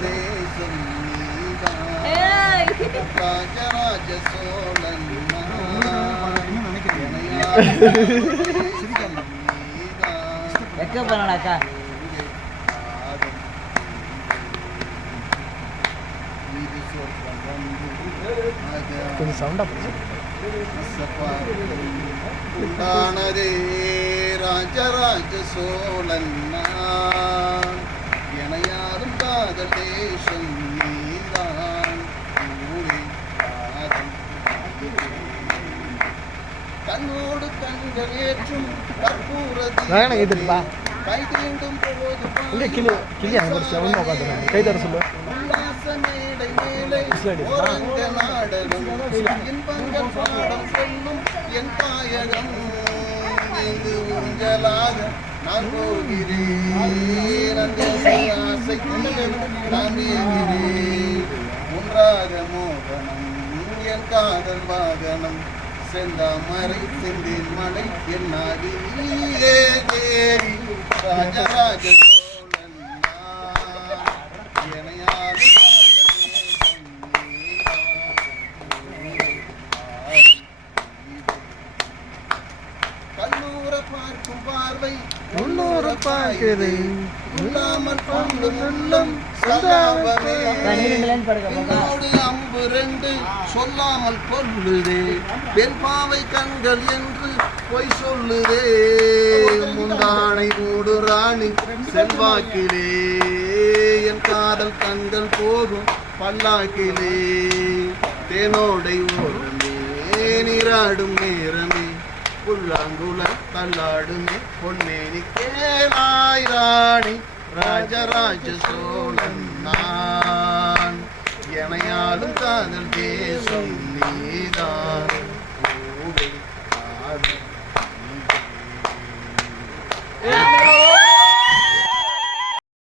தேசம் நீதான் ராஜராஜ சோழன் வெக்கப்படனாக்கா கொஞ்சம் சவுண்டா உண்டானதே ராஜராஜ சோழன் என யாரும் காதல் தேசம் நீதான் ஊரே காதல் கண்ணோடு கண்கள் ஏற்றும் கற்பூரதி கை தீண்டும் போது கை தர சொல்லு நாடகம் இன்பங்கள் பாடம் சொல்லும் என் தாயகம் இது ஊஞ்சலாக நான் போகிறேன் ஆசை நான் ஒன்றாக மோகனம் என் காதல் வாகனம் செந்தாமரை செந்தில் மலை என்னாகி தேடி ராஜராஜ சோழன் எனையாது கல்லூர பார்க்கும் பார்வை முன்னூற பார்க்குது உள்ளாமல் கொள்ளும் உள்ளம் சதாபமே என்னோடு அம்பு ரெண்டு சொல்லாமல் கொள்ளுதே பெண் பாவை கண்கள் என்று பொய் சொல்லுதே முந்தானை மூடு ராணி செல்வாக்கிலே என் காதல் கண்கள் போகும் பல்லாக்கிலே தேனோடை ஓரமே நீராடும் நேரமே புல்லாங்குல தள்ளாடுமே பொன்னேனி கேளாய் ராணி ராஜராஜ சோ